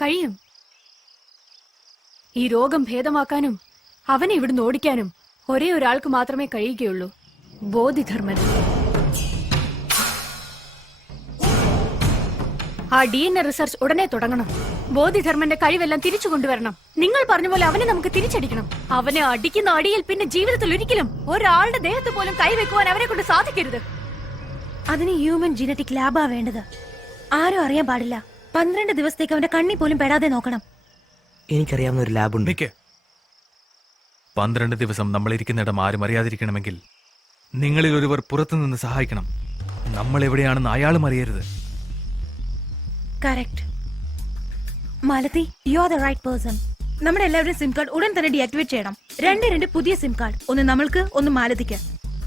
കഴിയും. ഈ രോഗം ഭേദമാക്കാനും അവനെ ഇവിടുന്ന് ഓടിക്കാനും ഒരേ ഒരാൾക്ക് മാത്രമേ കഴിയുകയുള്ളൂ, ബോധിധർമ്മൻ. ആ DNA റിസർച്ച് ഉടനെ തുടങ്ങണം. ബോധിധർമ്മന്റെ കഴിവെല്ലാം തിരിച്ചു കൊണ്ടുവരണം. നിങ്ങൾ പറഞ്ഞ പോലെ അവനെ നമുക്ക് തിരിച്ചടിക്കണം. അവനെ അടിക്കുന്ന അടിയിൽ പിന്നെ ജീവിതത്തിൽ ഒരിക്കലും ഒരാളുടെ ദേഹത്ത് പോലും കൈവെക്കുവാൻ അവനെ കൊണ്ട് സാധിക്കരുത്. അതിന് ഹ്യൂമൻ ജീനറ്റിക് ലാബാ വേണ്ടത്. ആരും അറിയാൻ പാടില്ല. 12 ദിവസത്തേക്ക് അവന്റെ കണ്ണി പോലും പെടാതെ നോക്കണം. എനിക്കറിയാവുന്ന ഒരു ലാബുണ്ട്. 12 ദിവസം നമ്മളിരിക്കുന്നിടം ആരും അറിയാതിരിക്കണമെങ്കിൽ നിങ്ങളിൽ ഒരുവർ പുറത്തുനിന്ന് സഹായിക്കണം. നമ്മൾ എവിടെയാണെന്ന് അയാളും അറിയരുത്. Correct. Malathi, you are the right person. നമ്മുടെ എല്ലാവരുടെയും സിം കാർഡ് ഉടൻ തന്നെ ഡീആക്ടിവേറ്റ് ചെയ്യണം. രണ്ട് പുതിയ സിം കാർഡ്, ഒന്ന് നമ്മൾക്ക്, ഒന്ന് മാലതിക്ക്.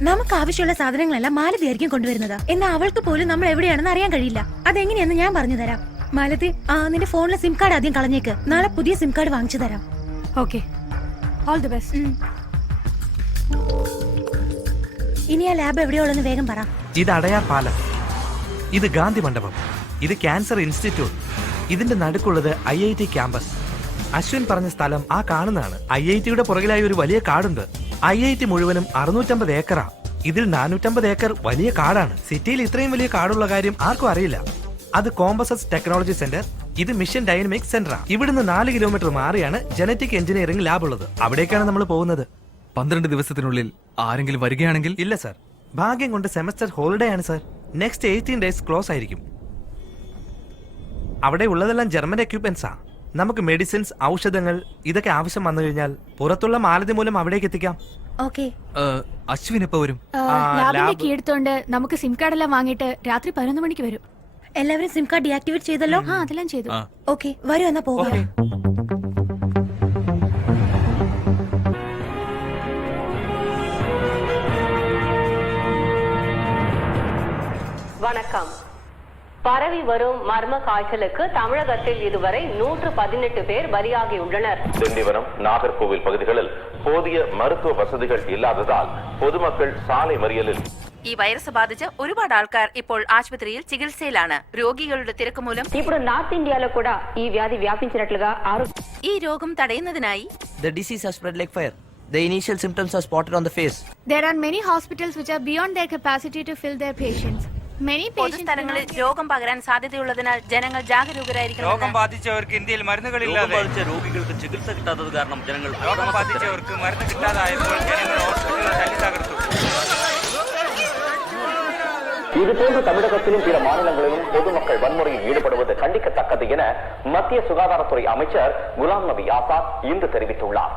നമുക്ക് ആവശ്യമുള്ള സാധനങ്ങളെല്ലാം മാലതി ആയിരിക്കും കൊണ്ടുവരുന്നത്. എന്നാൽ അവൾക്ക് പോലും നമ്മൾ എവിടെയാണെന്ന് അറിയാൻ കഴിയില്ല. അതെങ്ങനെയാന്ന് ഞാൻ പറഞ്ഞു തരാം. മാലതി, നിന്റെ ഫോണിലെ സിം കാർഡ് ആദ്യം കളഞ്ഞേക്ക്. നാളെ പുതിയ സിം കാർഡ് വാങ്ങിച്ചു തരാം. Okay, all the best. ഇനി ആ ലാബ് എവിടെയുള്ളെന്ന് വേഗം പറ. ഇത് അടയാർ പാലം, ഇത് ഗാന്ധി മണ്ഡപം, ഇത് ക്യാൻസർ ഇൻസ്റ്റിറ്റ്യൂട്ട്, ഇതിന്റെ നടുക്കുള്ളത് IIT ക്യാമ്പസ്. അശ്വിൻ പറഞ്ഞ സ്ഥലം ആ കാണുന്നതാണ്. IITയുടെ പുറകിലായി ഒരു വലിയ കാടുണ്ട്. IIT മുഴുവനും 650 ഏക്കറാ. ഇതിൽ 450 ഏക്കർ വലിയ കാടാണ്. സിറ്റിയിൽ ഇത്രയും വലിയ കാടുള്ള കാര്യം ആർക്കും അറിയില്ല. അത് കോമ്പസസ് ടെക്നോളജി സെന്റർ, ഇത് മിഷൻ ഡൈനമിക് സെന്ററാ. ഇവിടുന്ന് 4 കിലോമീറ്റർ മാറിയാണ് ജനറ്റിക് എഞ്ചിനീയറിംഗ് ലാബ് ഉള്ളത്. അവിടേക്കാണ് നമ്മൾ പോകുന്നത്. 12 ദിവസത്തിനുള്ളിൽ ആരെങ്കിലും വരികയാണെങ്കിൽ? ഇല്ല സർ, ഭാഗ്യം കൊണ്ട് സെമസ്റ്റർ ഹോളിഡേ ആണ് സർ. നെക്സ്റ്റ് 18 ഡേയ്സ് ക്ലോസ് ആയിരിക്കും. അവിടെ ഉള്ളതെല്ലാം ജർമ്മൻ എക്യുപ്മെന്റ്സാ. നമുക്ക് മെഡിസിൻസ്, ഔഷധങ്ങൾ ഇതൊക്കെ ആവശ്യം വന്നു കഴിഞ്ഞാൽ പുറത്തുള്ള മാലതി മൂലം അവിടേക്ക് എത്തിക്കാം. ഓക്കെ. അശ്വിൻ എപ്പോ വരും? ലാബിന്റെ കീ എടുത്തോണ്ട് നമുക്ക് സിം കാർഡ് എല്ലാം വാങ്ങിയിട്ട് രാത്രി 11 മണിക്ക് വരും. എല്ലാവരും സിം കാർഡ് ഡീആക്ടിവേറ്റ് ചെയ്തല്ലോ? അതെല്ലാം ചെയ്തു. ഓക്കെ, വരൂ എന്നാ പോകാം. வணக்கம். பரவி வரும் மர்ம காய்ச்சலுக்கு தமிழகத்தில் இதுவரை 118 பேர் பலியாகியுள்ளனர். திண்டிவனம், நாகர்கோவில் பகுதிகளில் போதிய மருத்துவ வசதிகள் இல்லாததால் பொதுமக்கள் சாலை மறியலில். ഈ വൈറസ് ബാധിച്ച് ഒരുപാട് ആൾക്കാർ ഇപ്പോൾ ആശുപത്രിയിൽ ചികിത്സയിലാണ്. രോഗികളുടെ തിരക്ക് മൂലം ఇప్పుడు నార్త్ ఇండియాలో కూడా ఈ వ్యాధి వ్యాపించినట్లుగా ഈ രോഗം തടയുന്നതിനായി The disease has spread like fire. The initial symptoms are spotted on the face. There are many hospitals which are beyond their capacity to fill their patients. പൊതുസ്ഥലങ്ങളിൽ രോഗം പകരാൻ സാധ്യതയുള്ളതിനാൽ ജനങ്ങൾ ജാഗരൂകരായിരിക്കണം. രോഗം ബാധിച്ചവർക്ക് ഇന്ത്യയിൽ മരുന്നുകളില്ലാതെ രോഗികൾക്ക് ചികിത്സ കിട്ടാത്തത് കാരണം ജനങ്ങൾ രോഗം ബാധിച്ചവർക്ക് മരുന്ന് കിട്ടാതായപ്പോൾ ജനങ്ങൾ ഹോസ്പിറ്റലുകൾ തല്ലി തകർത്തു. இதுபோன்று தமிழகத்திலும் பிற மாநிலங்களிலும் பொதுமக்கள் வன்முறையில் ஈடுபடுவது கண்டிக்கத்தக்கது என மத்திய சுகாதாரத்துறை அமைச்சர் குலாம் நபி ஆசாத் இன்று தெரிவித்துள்ளார்.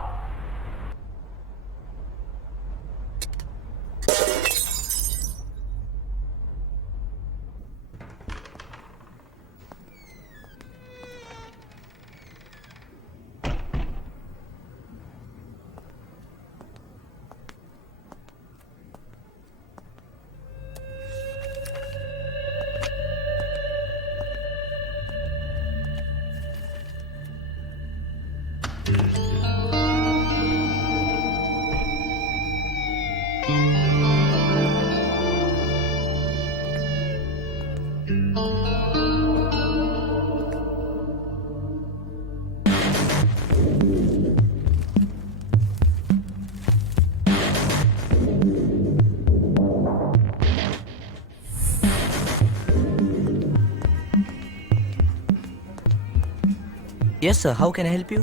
Yes sir, how can I help you?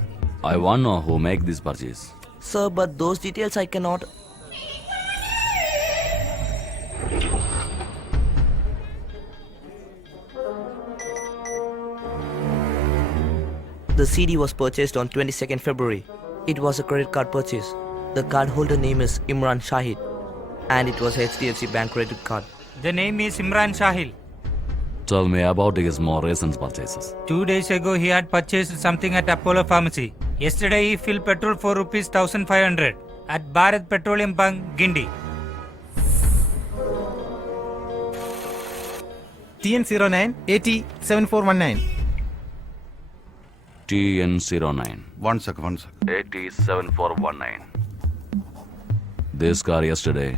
I want to know who make this purchase. Sir, but those details I cannot. The CD was purchased on 22nd February. It was a credit card purchase. The card holder name is Imran Shahid and it was HDFC Bank credit card. The name is Imran Shahil. Tell me about his more recent purchases. 2 days ago he had purchased something at Apollo Pharmacy. Yesterday he filled petrol for rupees 1500 at Bharat Petroleum Bunk, Gindi. TN09 AT7419. TN09. One second. AT7419. This car yesterday,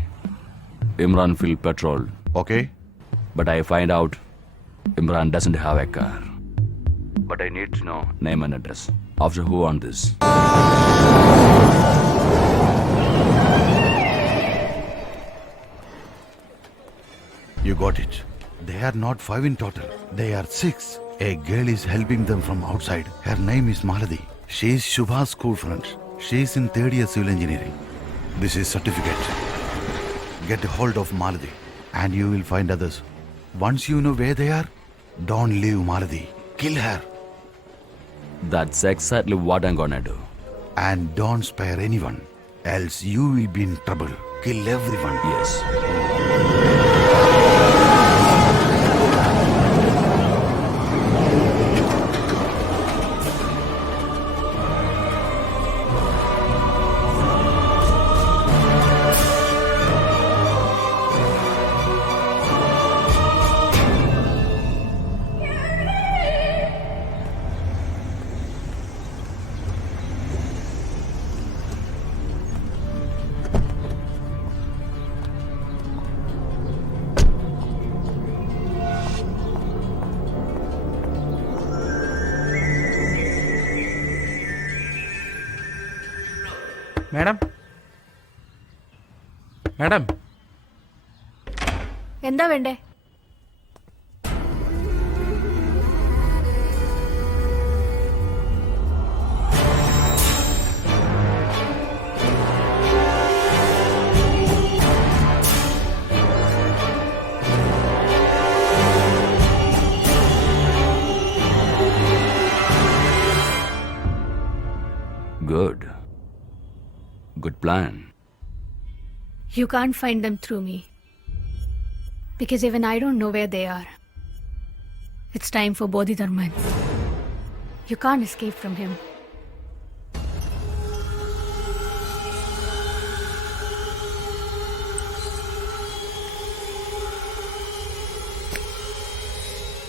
Imran filled petrol. Okay. But I find out Imran doesn't have a car. But I need to know name and address. After who on this? You got it. They are not 5 in total. They are 6. A girl is helping them from outside. Her name is Maladi. She is Shubha's school friend. She is in 3rd year civil engineering. This is certificate. Get a hold of Maladi and you will find others. Once you know where they are, don't leave Maladi. Kill her. That's exactly what I'm gonna do. And don't spare anyone. Else you will be in trouble. Kill everyone. Yes. Madam madam എന്താ വേണ്ടേ? Good. Good plan. You can't find them through me. Because even I don't know where they are. It's time for Bodhidharman. You can't escape from him.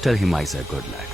Tell him I said good luck.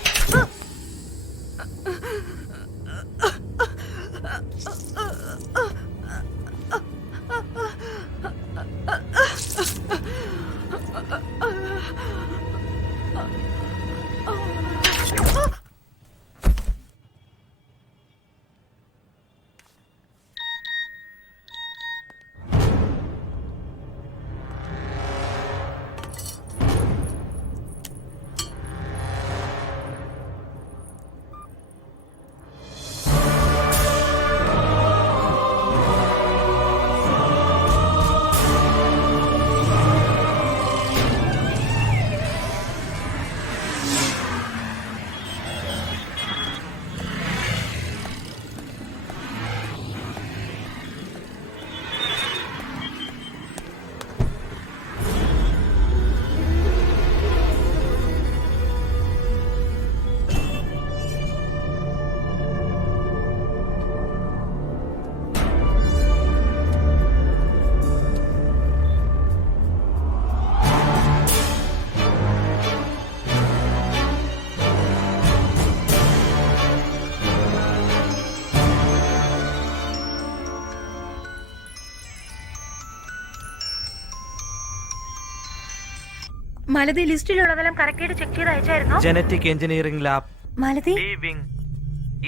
Malathi ലിസ്റ്റിലുള്ളതെല്ലാം കറക്റ്റായിട്ട് check ചെയ്ത് അയച്ചായിരുന്നോ? Genetic engineering lab, Malathi B wing,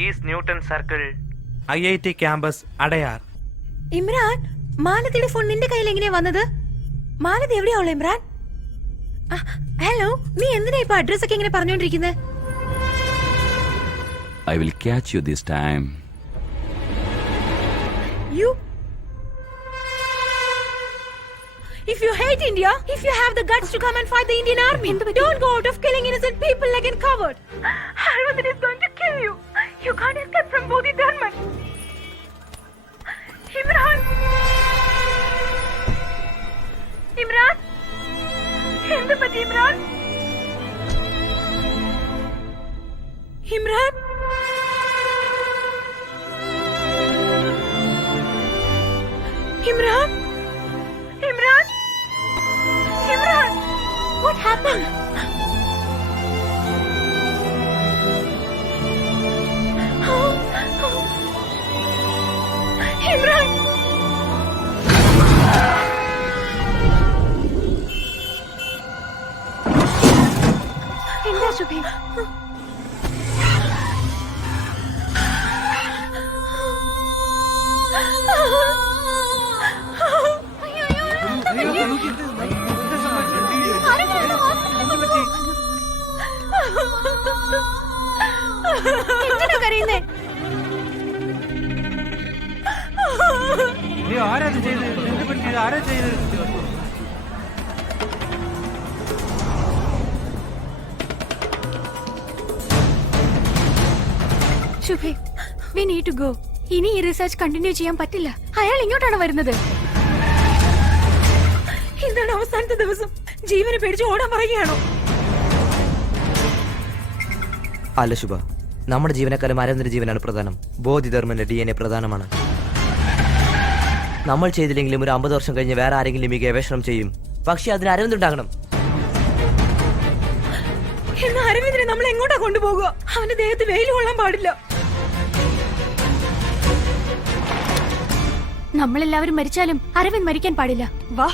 east Newton circle, IIT campus, Adyar. Imran, മാലതിയുടെ phone നിന്റെ കയ്യിൽ എങ്ങനെയാ വന്നത്? Malathi എവിടെയാവുള്ള Imran? Hello, നീ എന്തിനാ ഇപ്പൊ അഡ്രസ് ഒക്കെ ഇങ്ങനെ പറഞ്ഞോണ്ടിരിക്കുന്നത്? I will catch you this time. You If you hate India, if you have the guts to come and fight the Indian army, don't go out of killing innocent people like a coward. Harvardin is going to kill you. You can't escape from Bodhidharman. Imran! Imran! എന്ത് പറ്റി Imran? Imran! Imran! Imran! Imran! What happened? Oh, എന്തിനാ കരയുന്നേ? അയ്യോ, ആരാ ഇത് ചെയ്തത്? എന്ത് പറ്റിയത്? ആരാ ചെയ്തത്? ശുഭേ, we need to go. ഇനി ഈ റിസർച്ച് കണ്ടിന്യൂ ചെയ്യാൻ പറ്റില്ല. അയാൾ ഇങ്ങോട്ടാണ് വരുന്നത്. എന്താണ് അവസാനത്തെ ദിവസം? ജീവനെ പേടിച്ച് ഓടാൻ പറയുകയാണോ? അല്ല ശുഭ, നമ്മുടെ ജീവനക്കാലം അരവിന്ദന്റെ ജീവനാണ് പ്രധാനം. ബോധിധർമ്മന്റെ DNA പ്രധാനമാണ്. നമ്മൾ ചെയ്തില്ലെങ്കിലും ഒരു 50 വർഷം കഴിഞ്ഞ് വേറെ ആരെങ്കിലും ഈ ഗവേഷണം ചെയ്യും. പക്ഷെ അതിന് അരവിന്ദ് ഉണ്ടാകണം. എന്നാ അരവിന്ദനെ നമ്മൾ എങ്ങോട്ടാ കൊണ്ടുപോകുക? അവന്റെ ദേഹത്ത് വെയിൽ കൊള്ളാൻ പാടില്ല. നമ്മളെല്ലാവരും മരിച്ചാലും അരവിന്ദ് മരിക്കാൻ പാടില്ല. വാ.